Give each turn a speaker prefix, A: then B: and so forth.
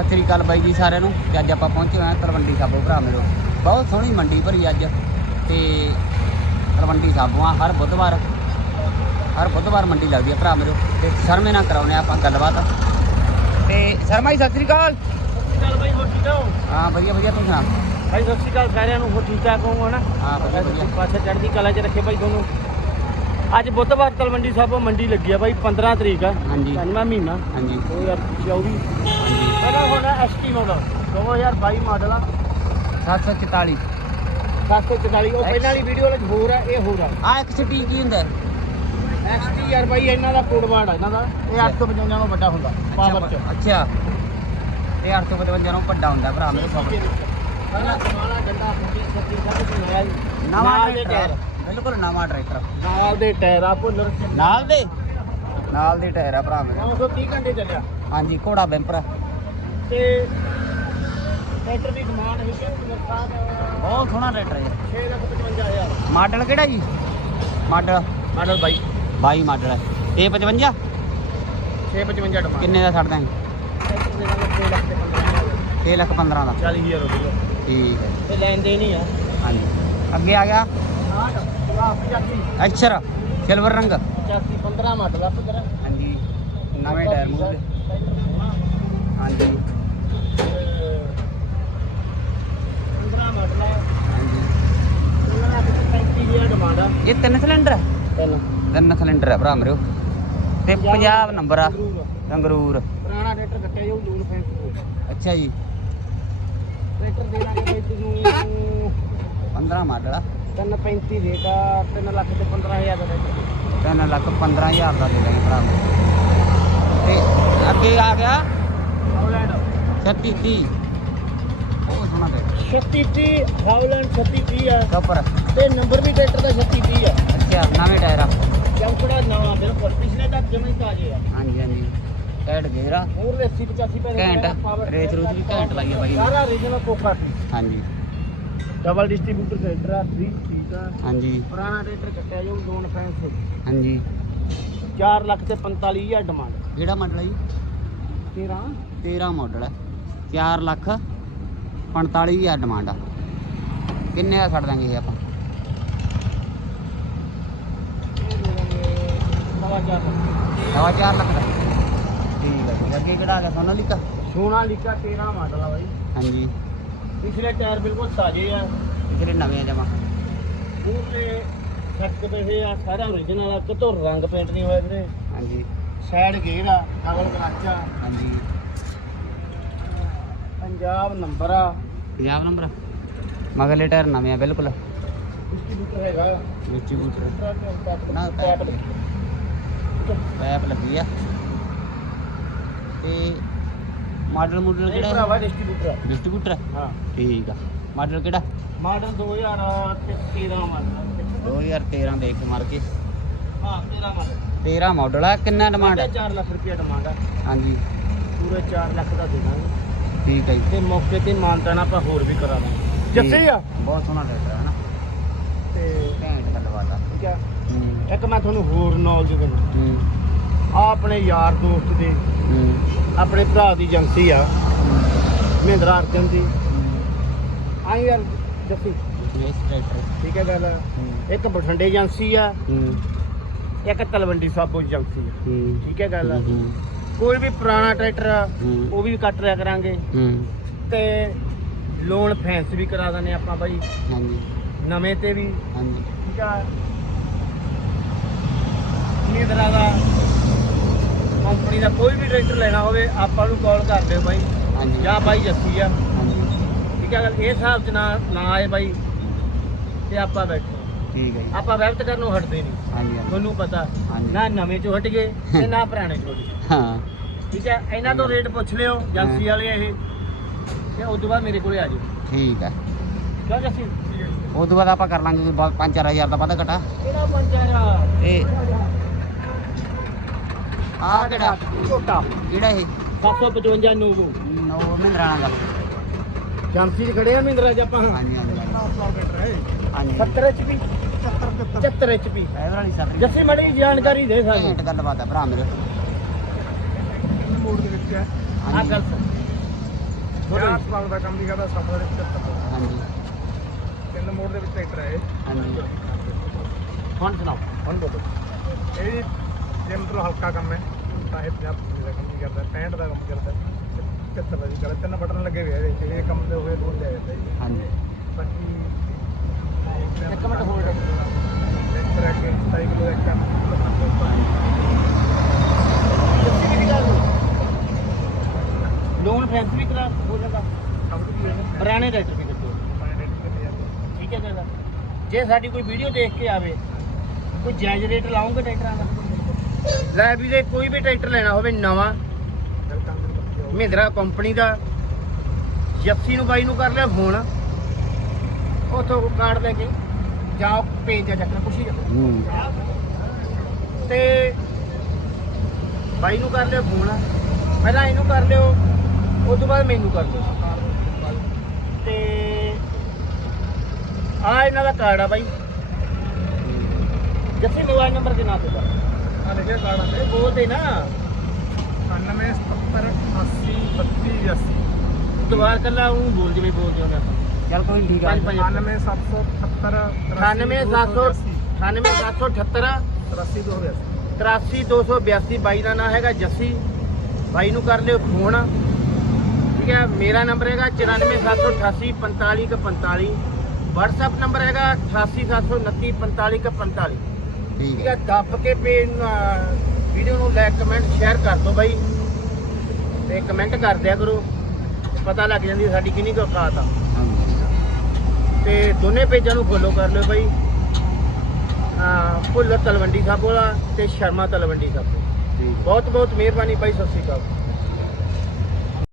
A: ਸਤਿ ਸ੍ਰੀ ਅਕਾਲ ਬਾਈ ਜੀ ਸਾਰਿਆਂ ਨੂੰ। ਤੇ ਅੱਜ ਆਪਾਂ ਪਹੁੰਚੇ ਹੋਏ ਹਾਂ ਤਲਵੰਡੀ ਸਾਬੋ ਭਰਾ ਮੇਰੋ ਬਹੁਤ ਸੋਹਣੀ ਮੰਡੀ ਭਰੀ ਅੱਜ। ਤੇ ਤਲਵੰਡੀ ਸਾਬੋ ਆ ਹਰ ਬੁੱਧਵਾਰ ਹਰ ਬੁੱਧਵਾਰ ਮੰਡੀ ਲੱਗਦੀ ਹੈ ਭਰਾ ਮੇਰੋ ਤੇ ਸ਼ਰਮੇ ਨਾਲ ਕਰਾਉਨੇ ਆਪਾਂ ਗੱਲਬਾਤ। ਤੇ ਸ਼ਰਮਾ ਜੀ ਸਤਿ ਸ੍ਰੀ ਅਕਾਲ।
B: ਚੱਲ ਬਾਈ ਹੋ ਠੀਕ ਹੋ?
A: ਹਾਂ ਵਧੀਆ ਵਧੀਆ ਤੂੰ ਸੁਣਾ
B: ਭਾਈ ਸਤਿ ਸ਼੍ਰੀ ਅਕਾਲ ਸਾਰਿਆਂ ਨੂੰ ਹੋ ਠੀਕ ਠਾਕ ਹੋ ਹਨਾ?
A: ਹਾਂ ਵਧੀਆ ਵਧੀਆ।
B: ਪਾਸੇ ਚੜ੍ਹਦੀ ਕਲਾ 'ਚ ਰੱਖੇ ਭਾਈ ਤੁਹਾਨੂੰ ਅੱਜ ਬੁੱਧਵਾਰ ਤਲਵੰਡੀ ਸਾਹਿਬ ਮੰਡੀ ਲੱਗੀ ਆ ਬਾਈ 15 ਤਰੀਕ ਆ।
A: ਹਾਂਜੀ।
B: ਪੰਜਵਾਂ ਮਹੀਨਾ।
A: ਹਾਂਜੀ।
B: 2024
A: ਹਾਂਜੀ
B: ਪਹਿਲਾਂ ਹੋਣਾ ਐਸਟੀ ਮਾਡਲ 2022 ਮਾਡਲ ਆ।
A: 744
B: 744 ਉਹ ਪਹਿਲਾਂ ਵਾਲੀ ਵੀਡੀਓ ਵਿੱਚ ਹੋਰ ਆ ਇਹ ਹੋਰ ਆ।
A: ਆ ਇੱਕ ਸਿਟੀ ਕੀ ਹੁੰਦਾ?
B: ਐਸਟੀ ਯਾਰ ਬਾਈ ਇਹਨਾਂ ਦਾ ਕੋਡ ਵਾਰਡ ਆ ਇਹਨਾਂ ਦਾ। ਇਹ 855 ਨਾਲੋਂ ਵੱਡਾ ਹੁੰਦਾ ਪਾਵਰ ਚ।
A: ਅੱਛਾ। ਇਹ 855 ਨੂੰ ਵੱਡਾ ਹੁੰਦਾ ਭਰਾ ਮੇਰੇ ਸਭ
B: ਪਹਿਲਾਂ ਸਮਾਲਾ ਡੰਡਾ ਫੁੱਟੀ ਸੱਤੀ ਸਭ ਕੁਝ ਨਵਾਂ ਨਾਲ ਟਾਇਰ।
A: ਬਿਲਕੁਲ ਨਵਾਂ ਟਰੈਕਟਰ
B: ਨਾਲ ਦੇ ਟਾਇਰ ਭੁੱਲਰ।
A: ਨਾਲ ਦੇ? ਨਾਲ ਦੇ ਟਾਇਰ ਆ ਭਰਾ ਮੇਰੇ।
B: 930 ਘੰਟੇ ਚੱਲਿਆ।
A: ਹਾਂਜੀ ਘੋੜਾ ਬੈਂਪਰ
B: ਤੇ ਟਰੈਕਟਰ ਦੀ ਡਿਮਾਂਡ ਹੈਗੀ ਹੈ ਨੁਕਸਾਨ
A: ਬਹੁਤ ਸੋਹਣਾ ਟਰੈਕਟਰ ਹੈ
B: 6 ਲੱਖ 55000
A: ਮਾਡਲ ਕਿਹੜਾ ਜੀ? ਮਾਡਲ?
B: ਮਾਡਲ ਬਾਈ।
A: 22 ਮਾਡਲ ਹੈ 55
B: 655 ਡਿਮਾਂਡ
A: ਕਿੰਨੇ ਦਾ ਛੱਡ ਦਾਂਗੇ
B: ਟਰੈਕਟਰ ਦੇ ਨਾਲ 6 ਲੱਖ ਤੇ 15000
A: 6 ਲੱਖ 15 ਦਾ।
B: 40000 ਹੋ ਗਿਆ।
A: ਠੀਕ ਹੈ
B: ਇਹ ਲੈਣ ਦੇ ਨਹੀਂ ਆ।
A: ਹਾਂਜੀ। ਅੱਗੇ ਆ ਗਿਆ?
B: 60 85
A: ਐਕਸਰ ਸਿਲਵਰ ਰੰਗ।
B: 85 15 ਮਾਡਲ ਆ ਪੁੱਤਰ
A: ਹਾਂਜੀ ਨਵੇਂ ਟਾਇਰ ਮੂੰਹ ਦੇ। ਹਾਂਜੀ।
B: 15 ਮਾਡਲ ਆ।
A: ਹਾਂਜੀ।
B: ਉਹਨਾਂ ਦਾ 35000 ਡਿਮਾਂਡ ਆ।
A: ਇਹ ਤਿੰਨ ਸਿਲੰਡਰ ਹੈ
B: ਤਿੰਨ।
A: ਤਿੰਨ ਸਿਲੰਡਰ ਹੈ ਭਰਾ ਮੇਰੇ ਤੇ 50 ਨੰਬਰ ਆ।
B: ਸੰਗਰੂਰ। ਪੁਰਾਣਾ ਟਰੈਕਟਰ ਕੱਟਿਆ ਜਾਊ ਲੂਣ ਫੈਂਸ
A: ਅੱਛਾ ਜੀ।
B: ਟਰੈਕਟਰ ਦੇ ਲਾਂਗੇ ਬਾਈ ਤੁਹਾਨੂੰ
A: 15 ਮਾਡਲ ਆ।
B: 335 ਰੇਟ ਆ 3 ਲੱਖ ਤੇ 15000 ਦਾ ਟਰੈਕਟਰ
A: 3 ਲੱਖ 15000 ਦਾ ਦੇ ਦਾਂਗੇ ਭਰਾ ਮੇਰੇ ਤੇ ਅੱਗੇ ਆ ਗਿਆ
B: ਹਾਲੈਂਡ
A: 36 30 ਉਹ ਸੋਹਣਾ ਦੇ।
B: 3630 ਹਾਲੈਂਡ 3630 ਆ।
A: ਕੱਪਰ
B: ਤੇ ਨੰਬਰ ਵੀ ਟਰੈਕਟਰ ਦਾ 3630 ਆ।
A: ਅੱਛਾ ਨਵੇਂ ਟਾਇਰ ਆ।
B: ਚੌਂਕੜਾ ਨਵਾਂ ਬਿਲਕੁਲ। ਪਿਛਲੇ ਤੱਕ ਜਮਾ ਹੀ ਤਾਜ਼ੇ ਆ।
A: ਹਾਂਜੀ ਹਾਂਜੀ। ਟਾਇਰ ਗੇਅਰ ਆ।
B: ਹੋਰ 80 85 ਪੈਸੇ
A: ਘੈਂਟ। ਰੇਸ ਰੂਸ ਵੀ ਘੈਂਟ ਲਾਈ ਆ ਬਾਈ ਨੇ।
B: ਸਾਰਾ ਰੀਜਨਲ ਕੋਕਾ ਸੀ।
A: ਹਾਂਜੀ।
B: ਡਬਲ ਡਿਸਟ੍ਰੀਬਿਊਟਰ ਸੈਂਟਰ ਆ 3 ਸੀਟ ਆ।
A: ਹਾਂਜੀ।
B: ਪੁਰਾਣਾ ਟਰੈਕਟਰ ਕੱਟਿਆ ਜਾਊ ਲੋਨ ਫੈਂਸ
A: ਹਾਂਜੀ।
B: 4 ਲੱਖ ਤੇ 45000 ਡਿਮਾਂਡ
A: ਕਿਹੜਾ ਮਾਡਲ ਹੈ ਜੀ?
B: 13
A: 13 ਮਾਡਲ ਹੈ 4 ਲੱਖ 45000 ਡਿਮਾਂਡ ਆ। ਕਿੰਨੇ ਦਾ ਛੱਡ ਦਾਂਗੇ ਇਹ ਆਪਾਂ? ਸਵਾ 4 ਲੱਖ। ਦਾ। ਠੀਕ ਹੈ ਜੀ। ਅੱਗੇ ਕਿਹੜਾ ਆ ਗਿਆ? ਸੋਨਾਲੀਕਾ?
B: ਸੋਨਾ ਲਿਕਾ 13 ਮਾਡਲ ਆ ਬਾਈ।
A: ਹਾਂਜੀ।
B: ਪਿਛਲੇ ਟਾਇਰ ਬਿਲਕੁਲ ਤਾਜ਼ੇ ਆ।
A: ਜਿਹੜੇ ਨਵੇਂ ਜਮਾ।
B: ਪੂਰੇ ਸੱਤ ਪੈਸੇ ਆ ਸਾਰਾ ਓਰੀਜਨਲ ਆ ਕਿਤੋਂ ਰੰਗ ਪੇਂਟ ਨਹੀਂ ਹੋਇਆ ਵੀਰੇ।
A: ਹਾਂਜੀ।
B: ਸਾਈਡ ਗੇਅਰ ਆ ਡਬਲ ਕਲੱਚ ਆ।
A: ਹਾਂਜੀ।
B: ਪੰਜਾਬ ਨੰਬਰ ਆ।
A: 50 ਨੰਬਰ ਮਗਰਲੇ ਟਾਇਰ ਨਵੇਂ ਆ ਬਿਲਕੁਲ।
B: ਡਿਸਟ੍ਰੀਬਿਊਟਰ ਹੈਗਾ।
A: ਡਿਸਟ੍ਰੀਬਿਊਟਰ ਨਾ
B: ਪੈਪ
A: ਲੱਗੀ ਆ। ਤੇ ਮਾਡਲ ਮੂਡਲ
B: ਇਹ
A: ਕਿਹੜਾ?
B: ਭਰਾਵਾ ਡਿਸਟ੍ਰੀਬਿਊਟਰ
A: ਡਿਸਟ੍ਰੀਬਿਊਟਰ
B: ਹਾਂ।
A: ਠੀਕ ਆ। ਮਾਡਲ ਕਿਹੜਾ?
B: ਮਾਡਲ 2013 ਮਾਡਲ
A: 2013 ਦੇਖ ਕੇ ਮਾਰ ਕੇ।
B: ਹਾਂ 13 ਮਾਡਲ।
A: 13 ਮਾਡਲ ਆ ਕਿੰਨਾ ਡਿਮਾਂਡ
B: 4 ਲੱਖ ਰੁਪਏ ਡਿਮਾਂਡ ਆ।
A: ਹਾਂਜੀ।
B: ਪੂਰੇ 4 ਲੱਖ ਦਾ ਦੇ ਦਾਂਗੇ
A: ਠੀਕ ਹੈ ਜੀ।
B: ਤੇ ਮੌਕੇ ਤੇ ਮਾਨਤਾਨ ਆਪਾਂ ਹੋਰ ਵੀ ਕਰਾ ਦਾਂਗੇ ਜੱਸੇ ਆ।
A: ਬਹੁਤ ਸੋਹਣਾ ਟਰੈਕਟਰ ਹੈ ਨਾ।
B: ਤੇ
A: ਘੈਂਟ ਗੱਲਬਾਤ ਆ।
B: ਠੀਕ ਆ।
A: ਹੂੰ।
B: ਇੱਕ ਮੈਂ ਤੁਹਾਨੂੰ ਹੋਰ ਨੌਲੇਜ ਦਿੰਦਾ
A: ਹੂੰ।
B: ਆ ਆਪਣੇ ਯਾਰ ਦੋਸਤ ਦੇ
A: ਹੂੰ।
B: ਆਪਣੇ ਭਰਾ ਦੀ ਏਜੰਸੀ ਆ। ਮਹਿੰਦਰਾ ਅਰਜਨ ਦੀ। ਆ ਯਾਰ ਜੱਸੀ ਠੀਕ ਹੈ ਗੱਲ। ਇੱਕ ਬਠਿੰਡੇ ਏਜੰਸੀ ਆ ਇੱਕ ਤਲਵੰਡੀ ਸਾਬੋ ਏਜੰਸੀ ਆ। ਠੀਕ ਹੈ ਗੱਲ। ਕੋਈ ਵੀ ਪੁਰਾਣਾ ਟਰੈਕਟਰ ਆ ਉਹ ਵੀ ਕੱਟ ਰਿਆ ਕਰਾਂਗੇ। ਤੇ ਲੋਨ ਫੈਂਸ ਵੀ ਕਰਾ ਦਿੰਦੇ ਆਪਾਂ ਬਾਈ।
A: ਹਾਂਜੀ।
B: ਨਵੇਂ ਤੇ ਵੀ।
A: ਹਾਂਜੀ।
B: ਠੀਕ ਆ। ਮਹਿੰਦਰਾ ਦਾ ਕੰਪਨੀ ਦਾ ਕੋਈ ਵੀ ਟਰੈਕਟਰ ਲੈਣਾ ਹੋਵੇ ਆਪਾਂ ਨੂੰ ਕਾਲ ਕਰ ਦਿਓ ਬਾਈ।
A: ਹਾਂਜੀ।
B: ਜਾਂ ਬਾਈ ਜੱਸੀ ਆ।
A: ਹਾਂਜੀ।
B: ਠੀਕ ਹੈ ਗੱਲ ਇਹ ਹਿਸਾਬ ਚ ਨਾ ਨਾ ਆਏ ਬਾਈ। ਤੇ ਆਪਾਂ ਬੈਠੋ
A: ਠੀਕ ਹੈ ਜੀ।
B: ਆਪਾਂ ਵੈਬਤ ਕਰਨੋਂ ਹਟਦੇ ਨਹੀਂ।
A: ਹਾਂਜੀ ਹਾਂਜੀ।
B: ਤੁਹਾਨੂੰ ਪਤਾ
A: ਹਾਂਜੀ।
B: ਨਾ ਨਵੇਂ ਚੋਂ ਹਟ ਗਏ ਤੇ ਨਾ ਪੁਰਾਣੇ ਚੋਂ ਹਟ ਗਏ।
A: ਹਾਂ।
B: ਠੀਕ ਹੈ ਇਹਨਾਂ ਤੋਂ ਰੇਟ ਪੁੱਛ ਲਿਓ ਏਜੰਸੀ ਵਾਲੇ ਇਹ। ਤੇ ਉਸ ਤੋਂ ਬਾਅਦ ਮੇਰੇ ਕੋਲੇ ਆ ਜਾਓ।
A: ਠੀਕ ਹੈ
B: ਕਿਉਂ ਜੱਸੀ?
A: ਉਸ ਤੋਂ ਬਾਅਦ ਆਪਾਂ ਕਰ ਲਾਂਗੇ 5-4000 ਦਾ ਵਾਧਾ ਘਟਾ।
B: ਕਿਹੜਾ
A: ਇਹ ਆ ਕਿਹੜਾ
B: ਛੋਟਾ?
A: ਕਿਹੜਾ ਇਹ?
B: 755 ਨੂਵੋ।
A: ਨੋ ਮਹਿੰਦਰਾ ਦਾ
B: ਏਜੰਸੀ 'ਚ ਖੜੇ ਆ ਮਹਿੰਦਰਾ 'ਚ ਆਪਾਂ?
A: ਹਾਂਜੀ ਹਾਂਜੀ ਹਾਂਜੀ।
B: 70 HP 75 HP
A: ਡਰਾਈਵਰ ਵਾਲੀ ਸਾਤਰੀ
B: ਜੱਸੀ ਮੜੀ ਜਾਣਕਾਰੀ ਦੇ ਸਾਨੂੰ।
A: ਘੈਂਟ ਗੱਲਬਾਤ ਹੈ ਭਰਾ ਮੇਰੇ।
B: ਮੋੜ ਦੇ ਵਿੱਚ ਆ
A: ਹਾਂਜੀ।
B: ਗੱਲ
C: ਯਾਰ ਸਵਾਲ ਦਾ ਕੰਮ ਦੀ ਕਰਦਾ ਸਫਰ ਦੇ 75
B: ਹਾਂਜੀ।
C: ਤਿੰਨ ਮੋੜ ਦੇ ਵਿੱਚ ਟਰੈਕਟਰ ਹੈ
B: ਹਾਂਜੀ। ਹੁਣ ਸੁਣਾਓ।
C: ਹੁਣ ਬੋਲੋ। ਇਹ ਜੀ ਜੇ ਮਤਲਬ ਹਲਕਾ ਕੰਮ ਹੈ। ਤਾਂ ਇਹ 50 ਦਾ ਕੰਮ ਨਹੀਂ ਕਰਦਾ 65 ਦਾ ਕੰਮ ਕਰਦਾ। 75 ਦਾ ਕਰਦਾ। ਤਿੰਨ ਬਟਨ ਲੱਗੇ ਹੋਏ ਆ ਇਹਦੇ। ਇਹ ਕੰਮ ਦੇ ਹੋਏ ਦੋ ਲੈ ਜਾਂਦਾ ਜੀ।
B: ਹਾਂਜੀ।
C: ਬਾਕੀ
B: ਇੱਕ ਮਿੰਟ hold
C: ਟਰੈਕਟਰ ਹੈ ਕਿ 27 ਕਿਲੋ ਦਾ ਇੱਕ ਕੰਮ
B: ਲੋਨ ਫੈਂਸ ਵੀ ਕਰਾ ਹੋ ਜਾਂਦਾ
C: ਸਭ ਕੁਝ ਹੀ ਹੈ।
B: ਪੁਰਾਣੇ ਰੈਟਰ ਵੀ ਕੱਟੋ ਠੀਕ ਹੈ ਗੱਲ। ਜੇ ਸਾਡੀ ਕੋਈ ਵੀਡੀਓ ਦੇਖ ਕੇ ਆਵੇ ਕੋਈ ਜਾਇਜ਼ ਰੇਟ ਲਾਉਂਗੇ ਟਰੈਕਟਰਾਂ ਦਾ? ਲੈ ਵੀਰੇ ਕੋਈ ਵੀ ਟਰੈਕਟਰ ਲੈਣਾ ਹੋਵੇ ਨਵਾਂ ਮਹਿੰਦਰਾ ਕੰਪਨੀ ਦਾ ਜੱਫੀ ਨੂੰ ਬਾਈ ਨੂੰ ਕਰ ਲਿਆ ਫੋਨ। ਉਥੋਂ ਕਾਰਡ ਲੈ ਕੇ ਜਾਂ ਪੇਜ ਜਾ ਚੱਕਣਾ ਕੁਛ ਹੀ। ਚੱਕਣਾ ਤੇ ਬਾਈ ਨੂੰ ਕਰ ਲਿਓ ਫੋਨ। ਪਹਿਲਾਂ ਇਹਨੂੰ ਕਰ ਲਿਓ ਉਸ ਤੋਂ ਬਾਅਦ ਮੈਨੂੰ ਕਰ ਲਿਓ। ਤੇ ਆ ਇਹਨਾਂ ਦਾ ਕਾਰਡ ਆ ਬਾਈ। ਜੱਫੀ ਮੋਬਾਈਲ ਨੰਬਰ ਦੇ ਨਾਂ ਤੇ ਦਾ ਇਹ ਬੋਲਦੇ ਨਾ।
C: 99 77 80 32 80
B: ਦੁਬਾਰ ਕੱਲਾ ਉਹ ਬੋਲ ਜਿਵੇਂ ਬੋਲਦੇ ਹੁੰਦੇ ਆਪਾਂ ਚਲ ਕੋਈ ਠੀਕ ਆ।
C: 97 778
B: 98700 98778
C: 83282
B: 83282 ਬਾਈ ਦਾ ਨਾਮ ਹੈਗਾ ਜੱਸੀ। ਬਾਈ ਨੂੰ ਕਰ ਲਿਓ ਫੋਨ। ਠੀਕ ਹੈ ਮੇਰਾ ਨੰਬਰ ਹੈਗਾ 9478845145 WhatsApp ਨੰਬਰ ਹੈਗਾ 8879945145 ਠੀਕ ਹੈ। ਦੱਬ ਕੇ ਪੇਜ ਵੀਡੀਓ ਨੂੰ ਲਾਈਕ ਕਮੈਂਟ ਸ਼ੇਅਰ ਕਰ ਦਿਓ ਬਾਈ। ਤੇ ਕਮੈਂਟ ਕਰ ਦਿਆ ਕਰੋ। ਪਤਾ ਲੱਗ ਜਾਂਦੀ ਹੈ ਸਾਡੀ ਕਿੰਨੀ ਕੁ ਔਕਾਤ ਆ। ਤੇ ਦੋਨੇ ਪੇਜਾਂ ਨੂੰ ਫੋਲੋ ਕਰ ਲਿਓ ਬਾਈ। ਹਾਂ ਭੁੱਲਰ ਤਲਵੰਡੀ ਸਾਹਿਬ ਵਾਲਾ ਤੇ ਸ਼ਰਮਾ ਤਲਵੰਡੀ ਸਾਹਿਬ ਬਹੁਤ ਬਹੁਤ ਮਿਹਰਬਾਨੀ ਬਾਈ ਸਤਿ ਸ਼੍ਰੀ ਅਕਾਲ।